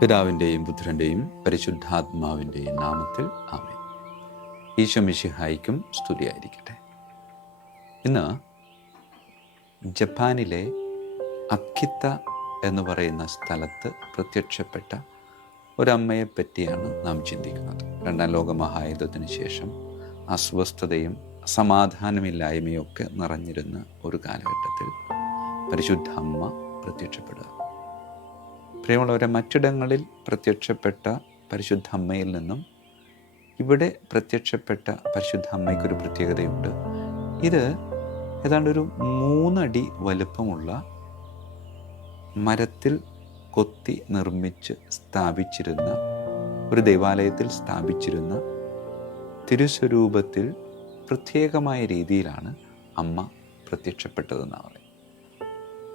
പിതാവിന്റെയും പുത്രന്റെയും പരിശുദ്ധാത്മാവിന്റെയും നാമത്തിൽ ആമേ ഈശോ മിഷിഹായിക്കും സ്തുതിയായിരിക്കട്ടെ. ഇന്ന് ജപ്പാനിലെ അക്കിത്ത എന്ന് പറയുന്ന സ്ഥലത്ത് പ്രത്യക്ഷപ്പെട്ട ഒരമ്മയെ പറ്റിയാണ് നാം ചിന്തിക്കുന്നത്. രണ്ടാം ലോക മഹായുദ്ധത്തിന് ശേഷം അസ്വസ്ഥതയും സമാധാനമില്ലായ്മയും ഒക്കെ നിറഞ്ഞിരുന്ന ഒരു കാലഘട്ടത്തിൽ പരിശുദ്ധ അമ്മ പ്രത്യക്ഷപ്പെടുക. പ്രിയമുള്ളവരെ മറ്റിടങ്ങളിൽ പ്രത്യക്ഷപ്പെട്ട പരിശുദ്ധ അമ്മയിൽ നിന്നും ഇവിടെ പ്രത്യക്ഷപ്പെട്ട പരിശുദ്ധ അമ്മയ്ക്കൊരു പ്രത്യേകതയുണ്ട്. ഇത് ഏതാണ്ട് ഒരു മൂന്നടി വലുപ്പമുള്ള മരത്തിൽ കൊത്തി നിർമ്മിച്ച് സ്ഥാപിച്ചിരുന്ന ഒരു ദേവാലയത്തിൽ സ്ഥാപിച്ചിരുന്ന തിരുസ്വരൂപത്തിൽ പ്രത്യേകമായ രീതിയിലാണ് അമ്മ പ്രത്യക്ഷപ്പെട്ടതെന്നാണ്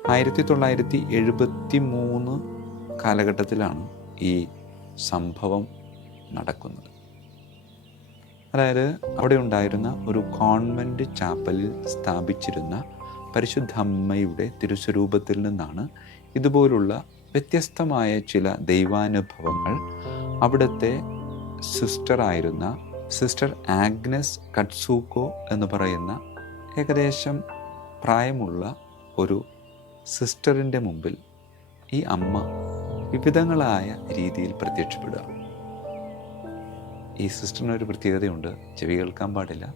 ആയിരത്തി തൊള്ളായിരത്തി എഴുപത്തി മൂന്ന് കാലഘട്ടത്തിലാണ് ഈ സംഭവം നടക്കുന്നത്. അതായത് അവിടെ ഉണ്ടായിരുന്ന ഒരു കോൺവെന്റ് ചാപ്പലിൽ സ്ഥാപിച്ചിരുന്ന പരിശുദ്ധ അമ്മയുടെ തിരുസ്വരൂപത്തിൽ നിന്നാണ് ഇതുപോലുള്ള വ്യത്യസ്തമായ ചില ദൈവാനുഭവങ്ങൾ അവിടുത്തെ സിസ്റ്ററായിരുന്ന സിസ്റ്റർ ആഗ്നസ് കട്സൂക്കോ എന്ന് പറയുന്ന ഏകദേശം പ്രായമുള്ള ഒരു സിസ്റ്ററിന്റെ മുമ്പിൽ ഈ അമ്മ വിവിധങ്ങളായ രീതിയിൽ പ്രത്യക്ഷപ്പെടുക. ഈ സിസ്റ്ററിന് ഒരു പ്രത്യേകതയുണ്ട്. ചെവി കേൾക്കാൻ പാടില്ല.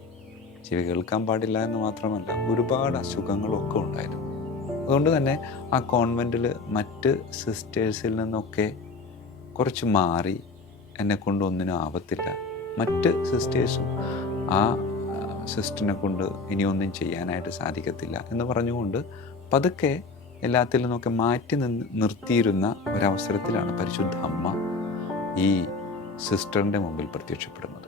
ചെവി കേൾക്കാൻ പാടില്ല എന്ന് മാത്രമല്ല ഒരുപാട് അസുഖങ്ങളൊക്കെ ഉണ്ടായിരുന്നു. അതുകൊണ്ട് തന്നെ ആ കോൺവെന്റിൽ മറ്റ് സിസ്റ്റേഴ്സിൽ നിന്നൊക്കെ കുറച്ച് മാറി എന്നെ കൊണ്ട് ഒന്നിനും ആവത്തില്ല. മറ്റ് സിസ്റ്റേഴ്സും ആ സിസ്റ്ററിനെ കൊണ്ട് ഇനിയൊന്നും ചെയ്യാനായിട്ട് സാധിക്കത്തില്ല എന്ന് പറഞ്ഞുകൊണ്ട് പതുക്കെ എല്ലാത്തിൽ നിന്നൊക്കെ മാറ്റി നിന്ന് നിർത്തിയിരുന്ന ഒരവസരത്തിലാണ് പരിശുദ്ധ അമ്മ ഈ സിസ്റ്ററിന്റെ മുമ്പിൽ പ്രത്യക്ഷപ്പെടുന്നത്.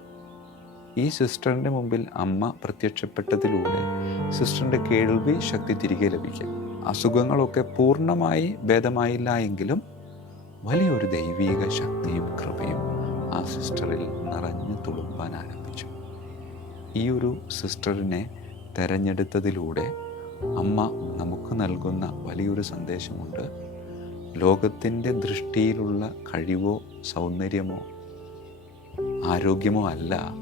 ഈ സിസ്റ്ററിന്റെ മുമ്പിൽ അമ്മ പ്രത്യക്ഷപ്പെട്ടതിലൂടെ സിസ്റ്ററിന്റെ കേൾവി ശക്തി തിരികെ ലഭിക്കും. അസുഖങ്ങളൊക്കെ പൂർണമായി ഭേദമായില്ല എങ്കിലും വലിയൊരു ദൈവീക ശക്തിയും കൃപയും ആ സിസ്റ്ററിൽ നിറഞ്ഞു തുളുമ്പാൻ ആരംഭിച്ചു. ഈ ഒരു സിസ്റ്ററിനെ തെരഞ്ഞെടുത്തതിലൂടെ അമ്മ നമുക്ക് നൽകുന്ന വലിയൊരു സന്ദേശമുണ്ട്. ലോകത്തിന്റെ ദൃഷ്ടിയിലുള്ള കഴിവോ സൗന്ദര്യമോ ആരോഗ്യമോ അല്ല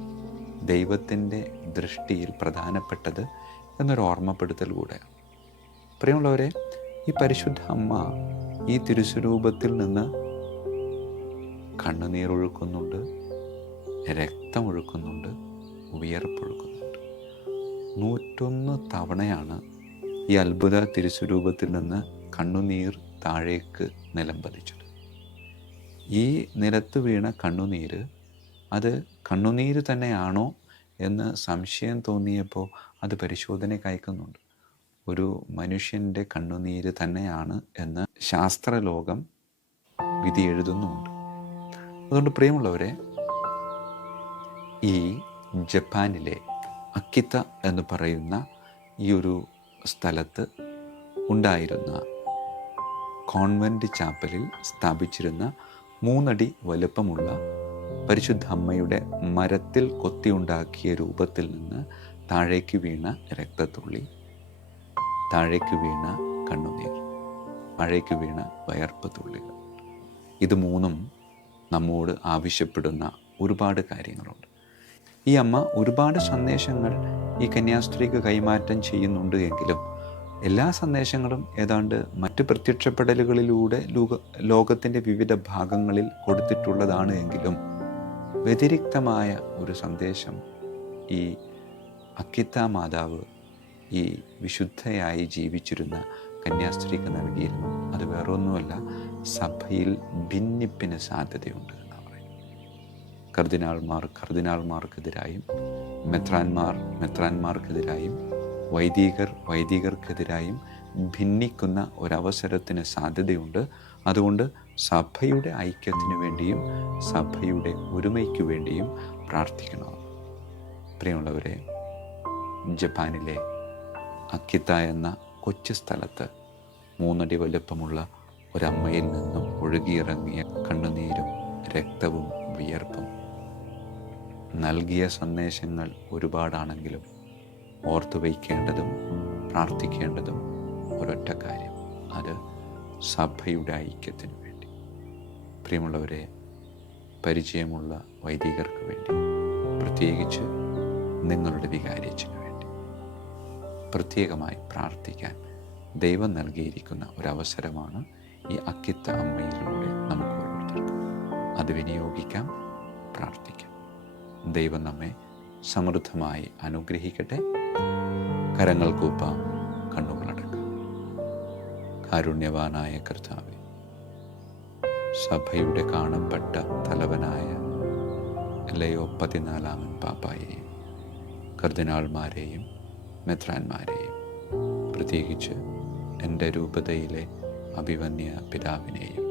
ദൈവത്തിന്റെ ദൃഷ്ടിയിൽ പ്രധാനപ്പെട്ടത് എന്നൊരു ഓർമ്മപ്പെടുത്തൽ കൂടെ പ്രിയമുള്ളവരെ ഈ പരിശുദ്ധ അമ്മ ഈ തിരുസ്വരൂപത്തിൽ നിന്ന് കണ്ണുനീരൊഴുക്കുന്നുണ്ട് രക്തമൊഴുക്കുന്നുണ്ട് വിയർപ്പൊഴുക്കുന്നുണ്ട് നൂറ്റൊന്ന് തവണയാണ് ഈ അത്ഭുത തിരുസ്വരൂപത്തിൽ നിന്ന് കണ്ണുനീർ താഴേക്ക് നിലം പതിച്ചത്. ഈ നിലത്ത് വീണ കണ്ണുനീര് അത് കണ്ണുനീര് തന്നെയാണോ എന്ന് സംശയം തോന്നിയപ്പോൾ അത് പരിശോധനയ്ക്ക് അയക്കുന്നുണ്ട് ഒരു മനുഷ്യന്റെ കണ്ണുനീര് തന്നെയാണ് എന്ന് ശാസ്ത്രലോകം വിധി എഴുതുന്നുമുണ്ട്. അതുകൊണ്ട് പ്രിയമുള്ളവരെ ഈ ജപ്പാനിലെ അക്കിത്ത എന്ന് പറയുന്ന ഈ ഒരു സ്ഥലത്ത് ഉണ്ടായിരുന്ന കോൺവെന്റ് ചാപ്പലിൽ സ്ഥാപിച്ചിരുന്ന മൂന്നടി വലുപ്പമുള്ള പരിശുദ്ധ അമ്മയുടെ മരത്തിൽ കൊത്തിയുണ്ടാക്കിയ രൂപത്തിൽ നിന്ന് താഴേക്ക് വീണ രക്തത്തുള്ളി താഴേക്ക് വീണ കണ്ണുനീർ താഴേക്ക് വീണ വയർപ്പ് തുള്ളികൾ. ഇത് മൂന്നും നമ്മോട് ആവശ്യപ്പെടുന്ന ഒരുപാട് കാര്യങ്ങളുണ്ട്. ഈ അമ്മ ഒരുപാട് സന്ദേശങ്ങൾ ഈ കന്യാസ്ത്രീക്ക് കൈമാറ്റം ചെയ്യുന്നുണ്ട് എങ്കിലും എല്ലാ സന്ദേശങ്ങളും ഏതാണ്ട് മറ്റ് പ്രത്യക്ഷപ്പെടലുകളിലൂടെ ലോക ലോകത്തിന്റെ വിവിധ ഭാഗങ്ങളിൽ കൊടുത്തിട്ടുള്ളതാണ് എങ്കിലും വ്യതിരിക്തമായ ഒരു സന്ദേശം ഈ അക്കിത്ത മാതാവ് ഈ വിശുദ്ധയായി ജീവിച്ചിരുന്ന കന്യാസ്ത്രീക്ക് നൽകിയിരുന്നു. അത് വേറൊന്നുമല്ല സഭയിൽ ഭിന്നിപ്പിന് സാധ്യതയുണ്ട്. കർദിനാൾമാർ കർദിനാൾമാർക്കെതിരായും മെത്രാന്മാർ മെത്രാന്മാർക്കെതിരായും വൈദികർ വൈദികർക്കെതിരായും ഭിന്നിക്കുന്ന ഒരവസരത്തിന് സാധ്യതയുണ്ട്. അതുകൊണ്ട് സഭയുടെ ഐക്യത്തിനു വേണ്ടിയും സഭയുടെ ഒരുമയ്ക്ക് വേണ്ടിയും പ്രാർത്ഥിക്കണം. പ്രിയമുള്ളവരെ ജപ്പാനിലെ അക്കിത്ത എന്ന കൊച്ചു സ്ഥലത്ത് മൂന്നടി വലുപ്പമുള്ള ഒരമ്മയിൽ നിന്നും ഒഴുകിയിറങ്ങിയ കണ്ണുനീരും രക്തവും വിയർപ്പും നൽകിയ സന്ദേശങ്ങൾ ഒരുപാടാണെങ്കിലും ഓർത്തു വയ്ക്കേണ്ടതും പ്രാർത്ഥിക്കേണ്ടതും ഒരൊറ്റ കാര്യം അത് സഭയുടെ ഐക്യത്തിന് വേണ്ടി. പ്രിയമുള്ളവരെ പരിചയമുള്ള വൈദികർക്ക് വേണ്ടി പ്രത്യേകിച്ച് നിങ്ങളുടെ വികാരിച്ചിന് വേണ്ടി. പ്രത്യേകമായി പ്രാർത്ഥിക്കാൻ ദൈവം നൽകിയിരിക്കുന്ന ഒരവസരമാണ് ഈ അക്കിത്ത അമ്മയിലൂടെ നമുക്ക് ഓരോരുത്തർക്കും. അത് വിനിയോഗിക്കാം പ്രാർത്ഥിക്കാം. ദൈവം നമ്മെ സമൃദ്ധമായി അനുഗ്രഹിക്കട്ടെ. കരങ്ങൾ കൂപ്പാം കണ്ണുകളടക്കാം കാരുണ്യവാനായ കർത്താവെ സഭയുടെ കാണപ്പെട്ട തലവനായ ലയോ പതിനാലാമൻ പാപ്പായെയും കർദിനാൾമാരെയും മെത്രാന്മാരെയും പ്രത്യേകിച്ച് എന്റെ രൂപതയിലെ അഭിവന്യ പിതാവിനെയും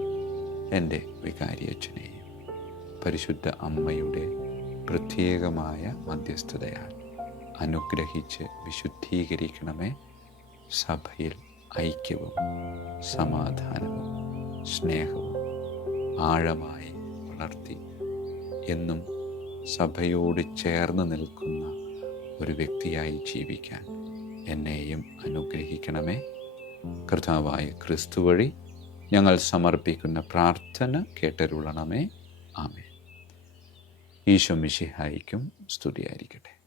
എന്റെ വികാരിയച്ഛനെയും പരിശുദ്ധ അമ്മയുടെ പ്രത്യേകമായ മധ്യസ്ഥതയാൽ അനുഗ്രഹിച്ച് വിശുദ്ധീകരിക്കണമേ. സഭയിൽ ഐക്യവും സമാധാനവും സ്നേഹവും ആഴമായി വളർത്തി. എന്നും സഭയോട് ചേർന്ന് നിൽക്കുന്ന ഒരു വ്യക്തിയായി ജീവിക്കാൻ എന്നെയും അനുഗ്രഹിക്കണമേ. കർത്താവായ ക്രിസ്തു വഴി ഞങ്ങൾ സമർപ്പിക്കുന്ന പ്രാർത്ഥന കേട്ടരുളണമേ. ആമേ ഈശോ മിഷിഹായിക്കും സ്തുതിയായിരിക്കട്ടെ.